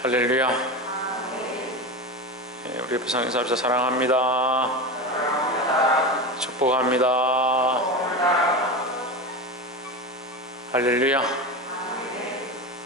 할렐루야. 우리 옆에 성인사업자 사랑합니다. 축복합니다. 할렐루야.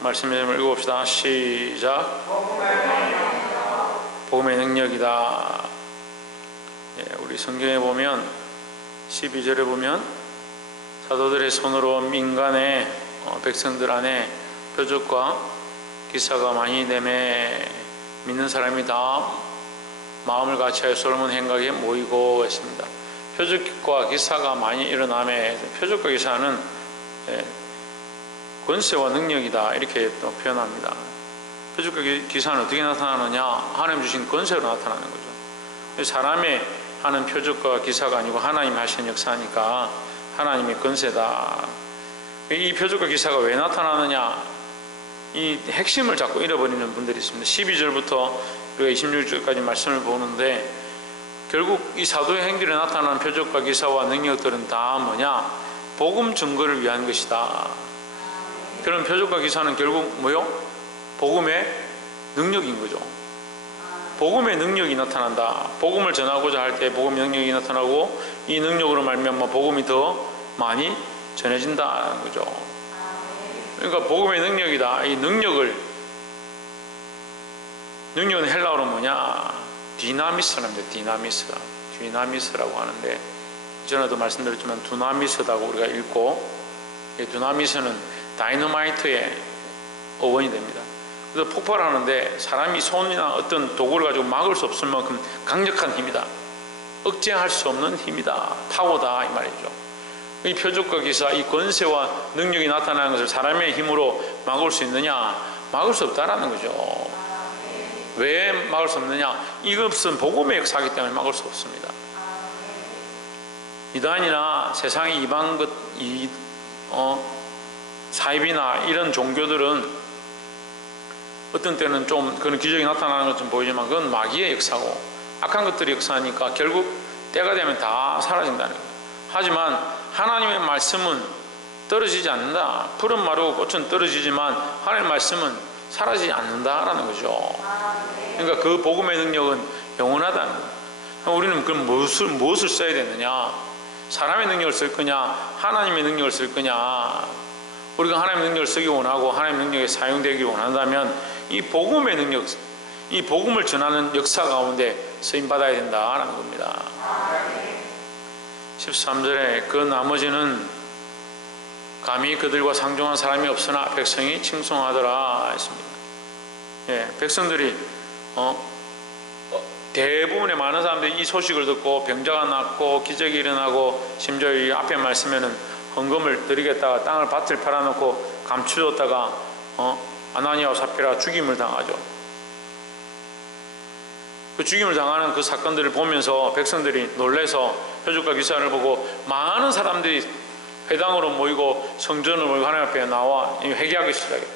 말씀 좀 읽어봅시다. 시작. 복음의 능력이다. 우리 성경에 보면 12절에 보면 사도들의 손으로 민간의 백성들 안에 표적과 기사가 많이 되매 믿는 사람이 다 마음을 같이하여 솔로몬 행각에 모이고 했습니다. 표적과 기사가 많이 일어나매 표적과 기사는 권세와 능력이다 이렇게 또 표현합니다. 표적과 기사는 어떻게 나타나느냐? 하나님 주신 권세로 나타나는 거죠. 사람이 하는 표적과 기사가 아니고 하나님 하시는 역사니까 하나님의 권세다. 이 표적과 기사가 왜 나타나느냐? 이 핵심을 자꾸 잃어버리는 분들이 있습니다. 12절부터 우리가 26절까지 말씀을 보는데 결국 이 사도의 행실에 나타나는 표적과 기사와 능력들은 다 뭐냐? 복음 증거를 위한 것이다. 그런 표적과 기사는 결국 뭐요? 복음의 능력인 거죠. 복음의 능력이 나타난다. 복음을 전하고자 할 때 복음의 능력이 나타나고 이 능력으로 말미암아 복음이 더 많이 전해진다는 거죠. 그러니까 복음의 능력이다. 이 능력은 헬라어로 뭐냐? 디나미스랍니다. 디나미스라고 하는데 전에도 말씀드렸지만 두나미스라고 우리가 읽고 이 두나미스는 다이너마이트의 어원이 됩니다. 그래서 폭발하는데 사람이 손이나 어떤 도구를 가지고 막을 수 없을 만큼 강력한 힘이다. 억제할 수 없는 힘이다. 파워다 이 말이죠. 이 표적과 기사, 이 권세와 능력이 나타나는 것을 사람의 힘으로 막을 수 있느냐? 막을 수 없다라는 거죠. 왜 막을 수 없느냐? 이것은 복음의 역사이기 때문에 막을 수 없습니다. 이단이나 세상의 이방 사입이나 이런 종교들은 어떤 때는 좀 그런 기적이 나타나는 것좀 보이지만 그건 마귀의 역사고 악한 것들이 역사니까 결국 때가 되면 다 사라진다는 거예요. 하지만 하나님의 말씀은 떨어지지 않는다. 푸른 마르고 꽃은 떨어지지만 하나님의 말씀은 사라지지 않는다라는 거죠. 그러니까 그 복음의 능력은 영원하다는 거예요. 우리는 그럼 무엇을 써야 되느냐? 사람의 능력을 쓸 거냐? 하나님의 능력을 쓸 거냐? 우리가 하나님의 능력을 쓰기 원하고 하나님의 능력에 사용되기 원한다면 이 복음의 능력, 이 복음을 전하는 역사 가운데 쓰임받아야 된다라는 겁니다. 13절에 그 나머지는 감히 그들과 상종한 사람이 없으나 백성이 칭송하더라 했습니다. 백성들이 대부분의 많은 사람들이 이 소식을 듣고 병자가 낫고 기적이 일어나고 심지어 이 앞에 말씀에는 헌금을 드리겠다가 땅을 밭을 팔아놓고 감추었다가 아나니아와 삽비라가 죽임을 당하죠. 그 죽임을 당하는 그 사건들을 보면서 백성들이 놀래서 표적과 기사를 보고 많은 사람들이 회당으로 모이고 성전으로 모이고 하나님 앞에 나와 회개하기 시작해요.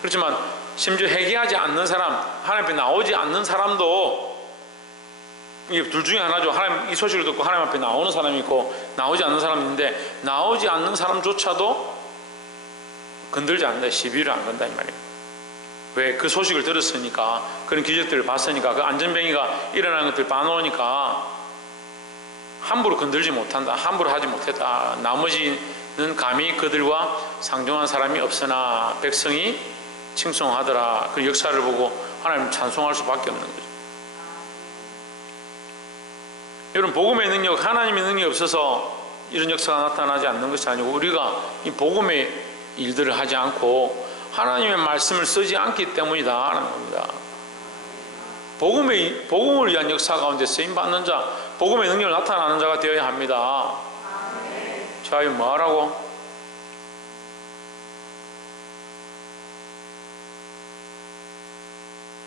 그렇지만 심지어 회개하지 않는 사람, 하나님 앞에 나오지 않는 사람도 이게 둘 중에 하나죠. 하나님 이 소식을 듣고 하나님 앞에 나오는 사람이 있고 나오지 않는 사람이 있는데 나오지 않는 사람조차도 건들지 않는다. 시비를 안 건다 이 말이에요. 왜? 그 소식을 들었으니까, 그런 기적들을 봤으니까, 그 안전병이가 일어나는 것들을 봐놓으니까 함부로 건들지 못한다. 함부로 하지 못했다. 나머지는 감히 그들과 상종한 사람이 없으나 백성이 칭송하더라. 그 역사를 보고 하나님 찬송할 수밖에 없는 거죠. 여러분, 복음의 능력, 하나님의 능력이 없어서 이런 역사가 나타나지 않는 것이 아니고 우리가 이 복음의 일들을 하지 않고 하나님의 말씀을 쓰지 않기 때문이다라는 겁니다. 복음을 위한 역사 가운데 쓰임받는 자, 복음의 능력을 나타나는 자가 되어야 합니다. 자, 이거 뭐 하라고?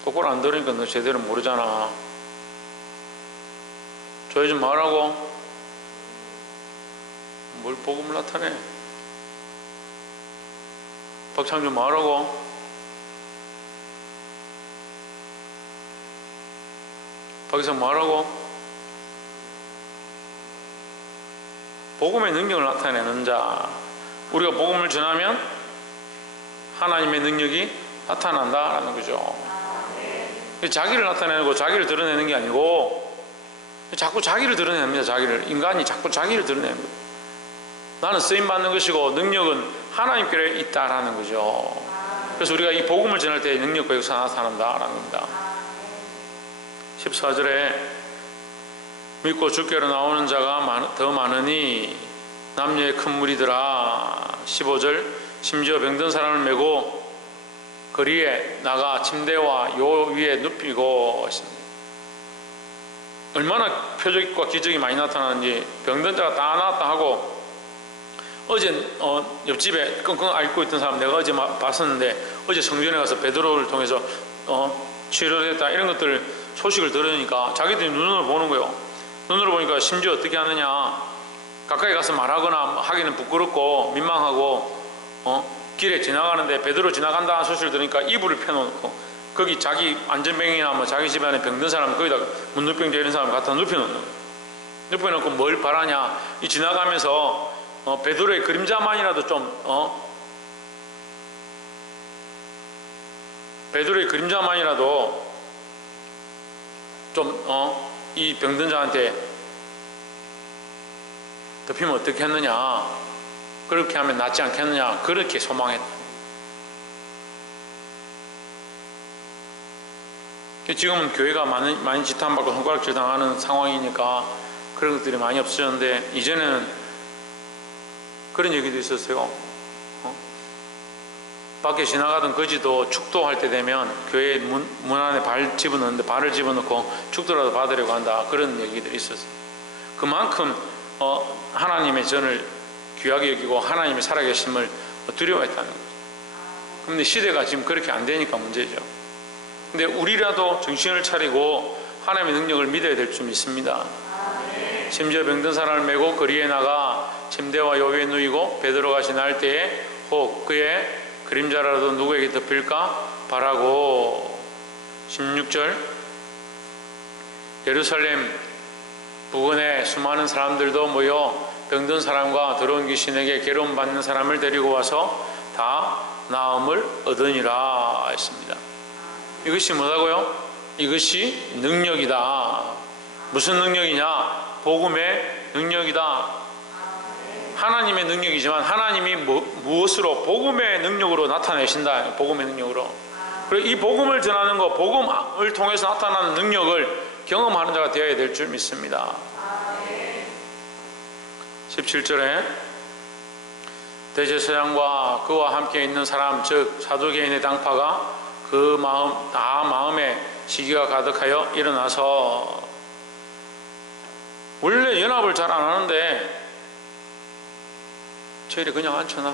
똑바로 안 들으니까 너 제대로 모르잖아. 저희 좀 말하고. 뭘 복음을 나타내? 박창 좀 말하고. 박이상 말하고. 복음의 능력을 나타내는 자, 우리가 복음을 전하면 하나님의 능력이 나타난다라는 거죠. 자기를 나타내고 자기를 드러내는 게 아니고 자꾸 자기를 드러냅니다. 인간이 자꾸 자기를 드러내는 거예요. 나는 쓰임받는 것이고 능력은 하나님께 있다라는 거죠. 그래서 우리가 이 복음을 전할 때 능력과 역사가 나타난다라는 겁니다. 14절에 믿고 주께로 나오는 자가 더 많으니 남녀의 큰 무리더라. 15절 심지어 병든 사람을 메고 거리에 나가 침대와 요 위에 눕히고 있습니다. 얼마나 표적과 기적이 많이 나타나는지 병든 자가 다 나았다 하고 어제 옆집에 끙끙 앓고 있던 사람 내가 어제 봤었는데 어제 성전에 가서 베드로를 통해서 치료됐다 이런 것들 소식을 들으니까 자기들이 눈으로 보는 거예요. 눈으로 보니까 심지어 어떻게 하느냐 가까이 가서 말하거나 하기는 부끄럽고 민망하고 길에 지나가는데 베드로 지나간다는 소식을 들으니까 이불을 펴놓고 거기 자기 안전병이나 뭐 자기 집안에 병든 사람 거기다 문둥병자 이런 사람 갖다 눕혀놓는 거예요. 눕혀놓고 뭘 바라냐 이 지나가면서 베드로의 그림자만이라도 베드로의 그림자만이라도 이 병든 자한테 덮이면 어떻게 했느냐 그렇게 하면 낫지 않겠느냐 그렇게 소망했다. 지금은 교회가 많이 지탄받고 손가락질 당하는 상황이니까 그런 것들이 많이 없어졌는데 이전에는 그런 얘기도 있었어요. 밖에 지나가던 거지도 축도할 때 되면 교회 문 안에 발을 집어넣고 축도라도 받으려고 한다 그런 얘기들이 있었어요. 그만큼 하나님의 전을 귀하게 여기고 하나님의 살아계심을 두려워했다는 거죠. 그런데 시대가 지금 그렇게 안 되니까 문제죠. 근데 우리라도 정신을 차리고 하나님의 능력을 믿어야 될 줄 믿습니다. 심지어 병든 사람을 메고 거리에 나가 침대와 요 위에 누이고 베드로가 지날 때에 혹 그의 그림자라도 누구에게 덮일까 바라고. 16절 예루살렘 부근에 수많은 사람들도 모여 병든 사람과 더러운 귀신에게 괴로움 받는 사람을 데리고 와서 다 나음을 얻으니라 했습니다. 이것이 뭐라고요? 이것이 능력이다. 무슨 능력이냐? 복음의 능력이다. 하나님의 능력이지만 하나님이 무엇으로? 복음의 능력으로 나타내신다. 복음의 능력으로. 그리고 이 복음을 전하는 것, 복음을 통해서 나타나는 능력을 경험하는 자가 되어야 될 줄 믿습니다. 17절에 대제사장과 그와 함께 있는 사람 즉 사두개인의 당파가 그 마음에 시기가 가득하여 일어나서 원래 연합을 잘 안 하는데 저희를 그냥 앉혀놔.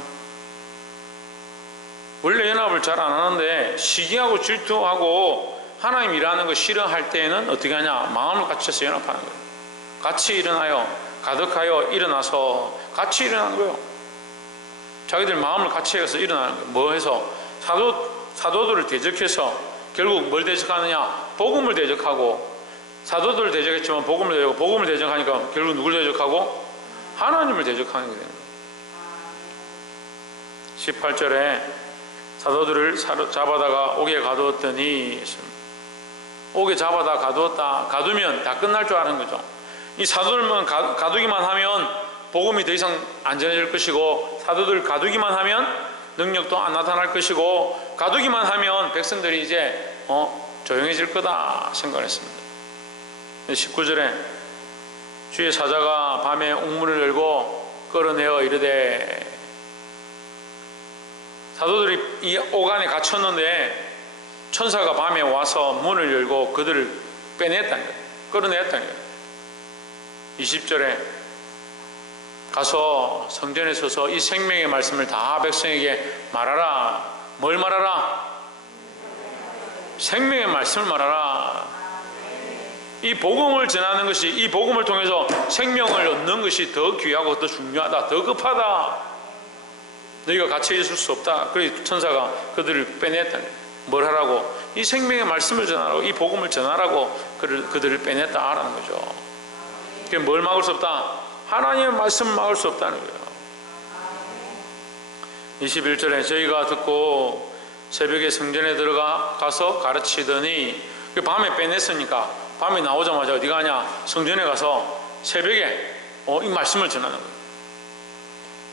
원래 연합을 잘 안 하는데 시기하고 질투하고 하나님 일하는 거 싫어할 때에는 어떻게 하냐? 마음을 같이해서 연합하는 거예요. 같이 일어나요. 가득하여 일어나서 같이 일어나는 거예요. 자기들 마음을 같이 해서 일어나는 거예요. 뭐 해서? 사도들을 대적해서 결국 뭘 대적하느냐? 복음을 대적하고 사도들을 대적했지만 복음을 대적하니까 결국 누굴 대적하고? 하나님을 대적하는 게 되는 거예요. 18절에 사도들을 잡아다가 옥에 가두었더니 옥에 잡아다 가두었다. 가두면 다 끝날 줄 아는 거죠. 이 사도들만 가두기만 하면 복음이 더 이상 안 전해질 것이고 사도들 가두기만 하면 능력도 안 나타날 것이고 가두기만 하면 백성들이 이제 조용해질 거다 생각했습니다. 19절에 주의 사자가 밤에 옥문을 열고 끌어내어 이르되 사도들이 이 옥 안에 갇혔는데 천사가 밤에 와서 문을 열고 그들을 빼냈다는 거예요. 끌어내었다는 거예요. 20절에 가서 성전에 서서 이 생명의 말씀을 다 백성에게 말하라. 뭘 말하라? 생명의 말씀을 말하라. 이 복음을 전하는 것이 이 복음을 통해서 생명을 얻는 것이 더 귀하고 더 중요하다. 더 급하다. 너희가 갇혀 있을 수 없다. 그래서 천사가 그들을 빼냈다. 뭘 하라고? 이 생명의 말씀을 전하라고, 이 복음을 전하라고 그들을 빼냈다라는 거죠. 그게 뭘 막을 수 없다? 하나님의 말씀을 막을 수 없다는 거예요. 21절에 저희가 듣고 새벽에 성전에 들어가서 가르치더니 밤에 빼냈으니까 밤에 나오자마자 어디 가냐? 성전에 가서 새벽에 이 말씀을 전하는 거예요.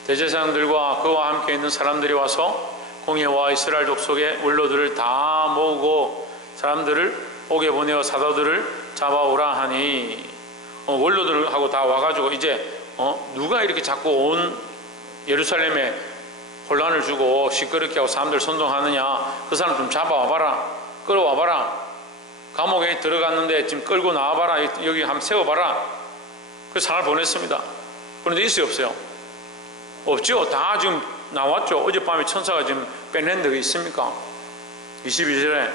대제사장들과 그와 함께 있는 사람들이 와서 공회와 이스라엘 족속의 원로들을 다 모으고 사람들을 옥에 보내어 사도들을 잡아오라 하니 원로들하고 다 와가지고 이제 누가 이렇게 자꾸 온 예루살렘에 혼란을 주고 시끄럽게 하고 사람들 선동하느냐, 그 사람 좀 잡아와봐라, 끌어와봐라, 감옥에 들어갔는데 지금 끌고 나와봐라, 여기 한번 세워봐라. 그 상을 보냈습니다. 그런데 있어요, 없어요? 없죠. 다 지금 나왔죠. 어젯밤에 천사가 지금 빼낸 데가 있습니까? 22절에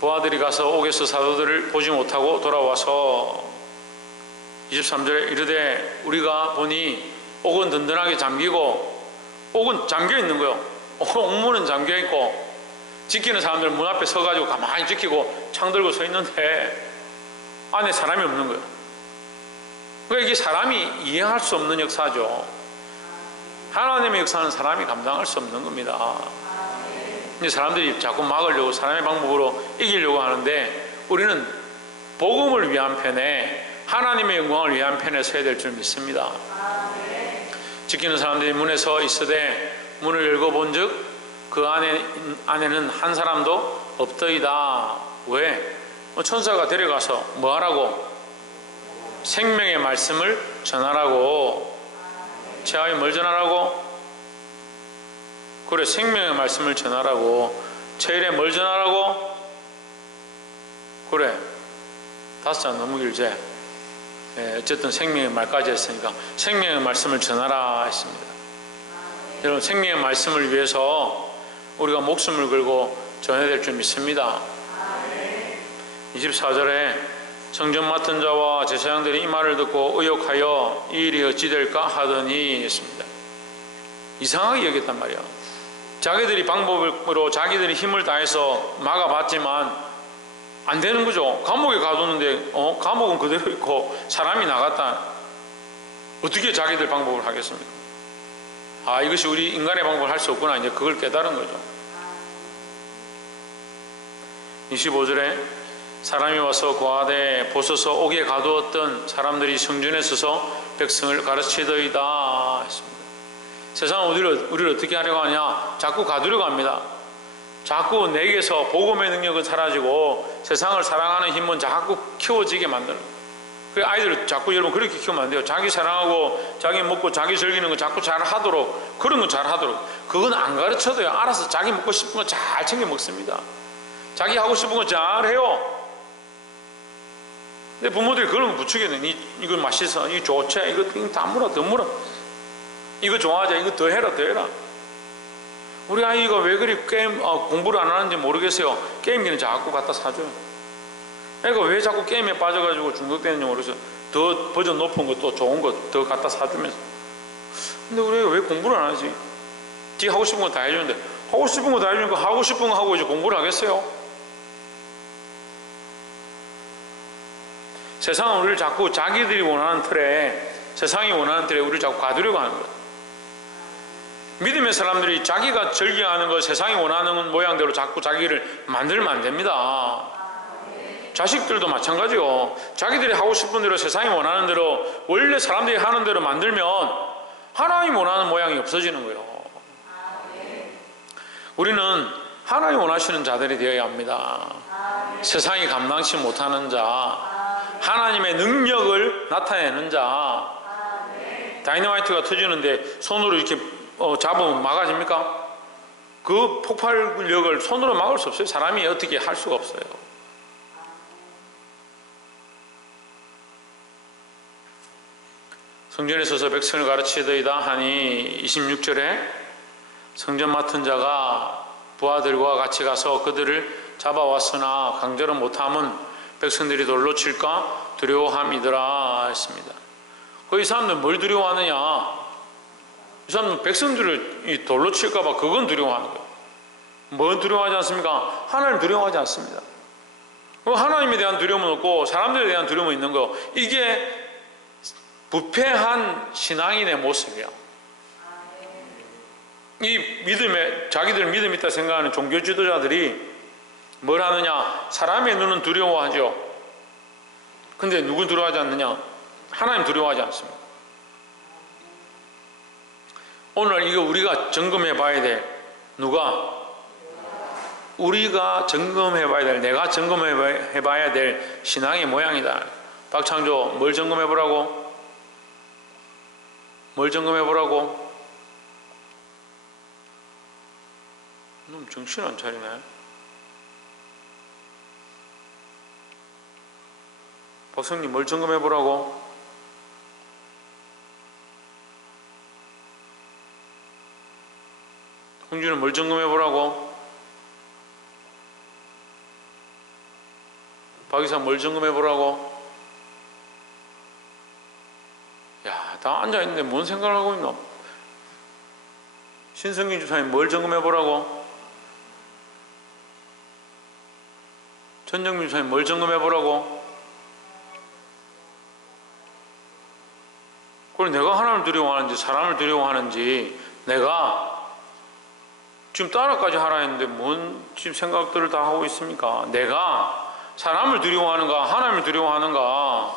부하들이 가서 옥에서 사도들을 보지 못하고 돌아와서 23절에 이르되 우리가 보니 옥은 든든하게 잠기고, 옥은 잠겨 있는 거예요. 옥문은 잠겨 있고 지키는 사람들 문 앞에 서가지고 가만히 지키고 창 들고 서 있는데 안에 사람이 없는 거예요. 그러니까 이게 사람이 이해할 수 없는 역사죠. 하나님의 역사는 사람이 감당할 수 없는 겁니다. 이제 사람들이 자꾸 막으려고 사람의 방법으로 이기려고 하는데 우리는 복음을 위한 편에, 하나님의 영광을 위한 편에 서야 될 줄 믿습니다. 지키는 사람들이 문에 서 있으되 문을 열고 본즉 그 안에는 한 사람도 없더이다. 왜? 천사가 데려가서 뭐 하라고? 생명의 말씀을 전하라고. 제아이 뭘 전하라고? 그래, 생명의 말씀을 전하라고. 제일에 뭘 전하라고? 그래, 5장 너무 길지? 어쨌든 생명의 말까지 했으니까 생명의 말씀을 전하라 했습니다. 여러분, 생명의 말씀을 위해서 우리가 목숨을 걸고 전해야 될 줄 믿습니다. 24절에 성전 맡은 자와 제사장들이 이 말을 듣고 의혹하여 이 일이 어찌 될까 하더니 했습니다. 이상하게 여겼단 말이야. 자기들이 방법으로 자기들이 힘을 다해서 막아봤지만 안 되는 거죠. 감옥에 가뒀는데 감옥은 그대로 있고 사람이 나갔다. 어떻게 자기들 방법을 하겠습니까? 이것이 우리 인간의 방법을 할 수 없구나. 이제 그걸 깨달은 거죠. 25절에 사람이 와서 고하되 보소서 옥에 가두었던 사람들이 성전에 서서 백성을 가르치더이다 했습니다. 세상은 우리를 어떻게 하려고 하냐? 자꾸 가두려고 합니다. 자꾸 내게서 복음의 능력은 사라지고 세상을 사랑하는 힘은 자꾸 키워지게 만드는 거예요. 그 아이들을 자꾸 여러분 그렇게 키우면 안 돼요. 자기 사랑하고 자기 먹고 자기 즐기는 거 자꾸 잘 하도록, 그런 거 잘 하도록. 그건 안 가르쳐도요. 알아서 자기 먹고 싶은 거 잘 챙겨 먹습니다. 자기 하고 싶은 거 잘 해요. 근데 부모들이 그런 거 부추기는, 이거 맛있어, 이거 좋지, 이거 다 물어, 더 물어, 이거 좋아하자, 이거 더 해라, 더 해라. 우리 아이가 왜 그리 공부를 안 하는지 모르겠어요. 게임기는 자꾸 갖다 사줘요. 애가 왜 자꾸 게임에 빠져가지고 중독되는지 모르겠어요. 더 버전 높은 거, 또 좋은 거 더 갖다 사주면서. 근데 우리 애가 왜 공부를 안 하지? 지 하고 싶은 거 다 해주는데, 하고 싶은 거 다 해주니까 하고 싶은 거 하고 이제 공부를 하겠어요? 세상은 우리를 자꾸 자기들이 원하는 틀에, 세상이 원하는 틀에 우리를 자꾸 가두려고 하는 거예요. 믿음의 사람들이 자기가 즐겨하는 거, 세상이 원하는 모양대로 자꾸 자기를 만들면 안 됩니다. 자식들도 마찬가지요. 자기들이 하고 싶은 대로, 세상이 원하는 대로, 원래 사람들이 하는 대로 만들면 하나님 원하는 모양이 없어지는 거예요. 우리는 하나님 원하시는 자들이 되어야 합니다. 세상이 감당치 못하는 자, 하나님의 능력을 나타내는 자. 다이너마이트가 터지는데 손으로 이렇게 잡으면 막아집니까? 그 폭발력을 손으로 막을 수 없어요. 사람이 어떻게 할 수가 없어요. 성전에 서서 백성을 가르치더이다 하니 26절에 성전 맡은 자가 부하들과 같이 가서 그들을 잡아왔으나 강제로 못함은 백성들이 돌로 칠까 두려워함이더라 했습니다. 이 사람들 뭘 두려워하느냐? 이 사람은 백성들을 돌로 칠까봐 그건 두려워하는 거예요. 뭐 두려워하지 않습니까? 하나님 두려워하지 않습니다. 하나님에 대한 두려움은 없고 사람들에 대한 두려움은 있는 거. 이게 부패한 신앙인의 모습이야. 이 믿음에 자기들 믿음 있다 생각하는 종교 지도자들이 뭘 하느냐? 사람의 눈은 두려워하죠. 근데 누구 두려워하지 않느냐? 하나님 두려워하지 않습니다. 오늘 이거 우리가 점검해 봐야 돼. 누가? 우리가 점검해 봐야 될, 내가 점검해 봐야 될 신앙의 모양이다. 박창조, 뭘 점검해 보라고? 뭘 점검해 보라고? 놈 정신 안 차리네. 박성님, 뭘 점검해 보라고? 홍준은 뭘 점검해 보라고? 박이사 뭘 점검해 보라고? 야, 다 앉아 있는데 뭔 생각을 하고 있나? 신성균 주사님 뭘 점검해 보라고? 전정민 주사님 뭘 점검해 보라고? 그럼 내가 하나님을 두려워하는지 사람을 두려워하는지, 내가 지금 따라까지 하라 했는데 뭔 지금 생각들을 다 하고 있습니까? 내가 사람을 두려워하는가 하나님을 두려워하는가,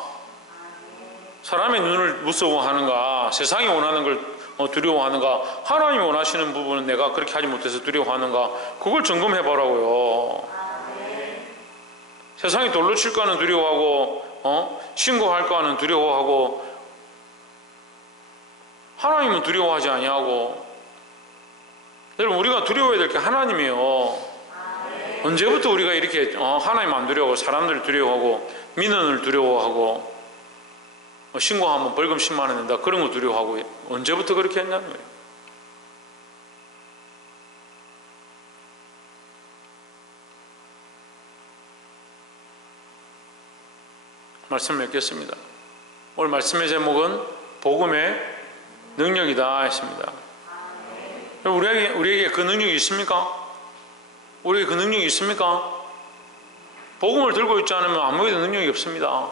사람의 눈을 무서워하는가, 세상이 원하는 걸 두려워하는가, 하나님이 원하시는 부분은 내가 그렇게 하지 못해서 두려워하는가, 그걸 점검해 보라고요. 세상이 돌로 칠까는 두려워하고 신고할까는 두려워하고, 하나님은 두려워하지 아니하고. 여러분, 우리가 두려워해야 될 게 하나님이에요. 언제부터 우리가 이렇게 하나님 안 두려워하고 사람들 두려워하고 민원을 두려워하고 신고하면 벌금 10만 원 낸다 그런 거 두려워하고 언제부터 그렇게 했냐는 거예요. 말씀을 맺겠습니다. 오늘 말씀의 제목은 복음의 능력이다 했습니다. 우리에게 그 능력이 있습니까? 우리에게 그 능력이 있습니까? 복음을 들고 있지 않으면 아무에도 능력이 없습니다.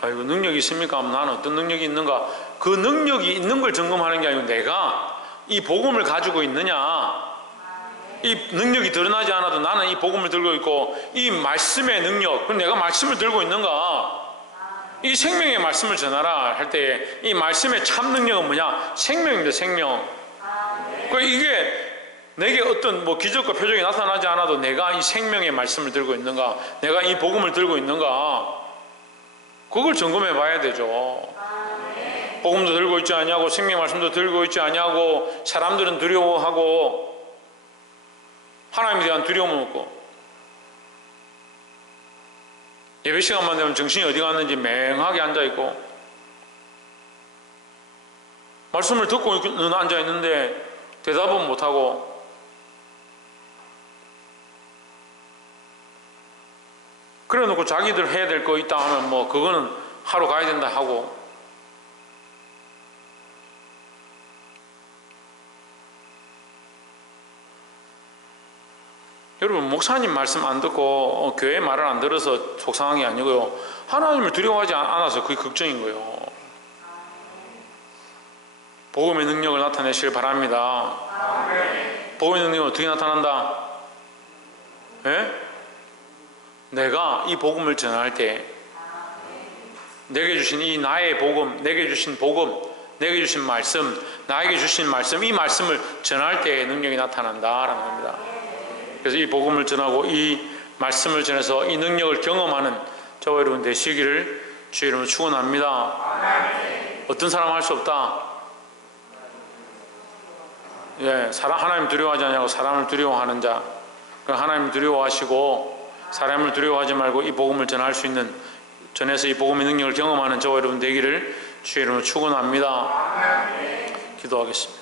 아이고, 능력이 있습니까? 나는 어떤 능력이 있는가? 그 능력이 있는 걸 점검하는 게 아니고, 내가 이 복음을 가지고 있느냐, 이 능력이 드러나지 않아도 나는 이 복음을 들고 있고, 이 말씀의 능력, 그럼 내가 말씀을 들고 있는가? 이 생명의 말씀을 전하라 할 때 이 말씀의 참 능력은 뭐냐? 생명입니다. 생명. 이게 내게 어떤 기적과 표적이 나타나지 않아도 내가 이 생명의 말씀을 들고 있는가, 내가 이 복음을 들고 있는가, 그걸 점검해 봐야 되죠. 복음도 들고 있지 아니하고 생명의 말씀도 들고 있지 아니하고, 사람들은 두려워하고 하나님에 대한 두려움은 없고, 예배 시간만 되면 정신이 어디 갔는지 맹하게 앉아있고, 말씀을 듣고는 앉아있는데 대답은 못하고, 그래 놓고 자기들 해야 될 거 있다 하면 그거는 하러 가야 된다 하고, 여러분, 목사님 말씀 안 듣고 교회 말을 안 들어서 속상한 게 아니고요, 하나님을 두려워하지 않아서 그게 걱정인 거예요. 복음의 능력을 나타내시길 바랍니다. 복음의 능력은 어떻게 나타난다? 예? 내가 이 복음을 전할 때 내게 주신 이 나의 복음, 내게 주신 복음, 내게 주신 말씀, 나에게 주신 말씀, 이 말씀을 전할 때 능력이 나타난다라는 겁니다. 그래서 이 복음을 전하고 이 말씀을 전해서 이 능력을 경험하는 저와 여러분 되시기를 주의 이름으로 축원합니다. 어떤 사람 할 수 없다? 예, 하나님 두려워하지 않냐고 사람을 두려워하는 자, 하나님 두려워하시고 사람을 두려워하지 말고 이 복음을 전할 수 있는, 전해서 이 복음의 능력을 경험하는 저와 여러분 되기를 주의 이름으로 축원합니다. 기도하겠습니다.